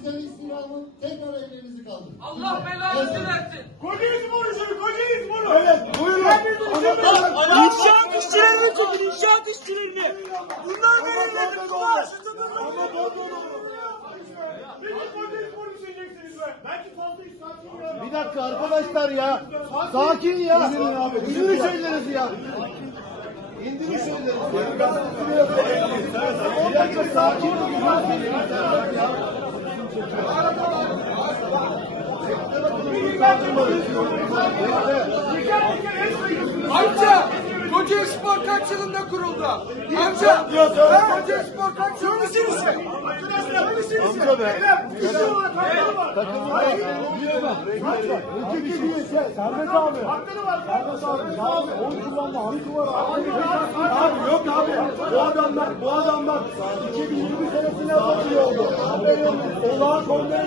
isteriz silahını tekrar ellerinizi kaldırın. Allah belanızı versin. Koyacağız bu orijini, koyacağız bunu. Evet, buyurun. İnşaat işçilerini mi çekin, inşaat işçilerini mi? Bunlar sankırı sankırı sankırı. da ellerinizi kovar. Ama doğru doğru. Bir dakika arkadaşlar sankırı. ya. Sakin, sakin ya. İndirin abi. İndirin şeyleriz ya. İndirin şeyleriz. Sakin olun. Sakin olun. Amca, Koca Spor kaç yılında kuruldu? Amca, Koca Spor kaç yılında kuruldu? Amca be. Amca be. abi. Serbest abi. Serbest abi. Abi yok abi. Bu adamlar, bu adamlar bak 2020 senesinde atıyor oldu. Haberi Olağan kongre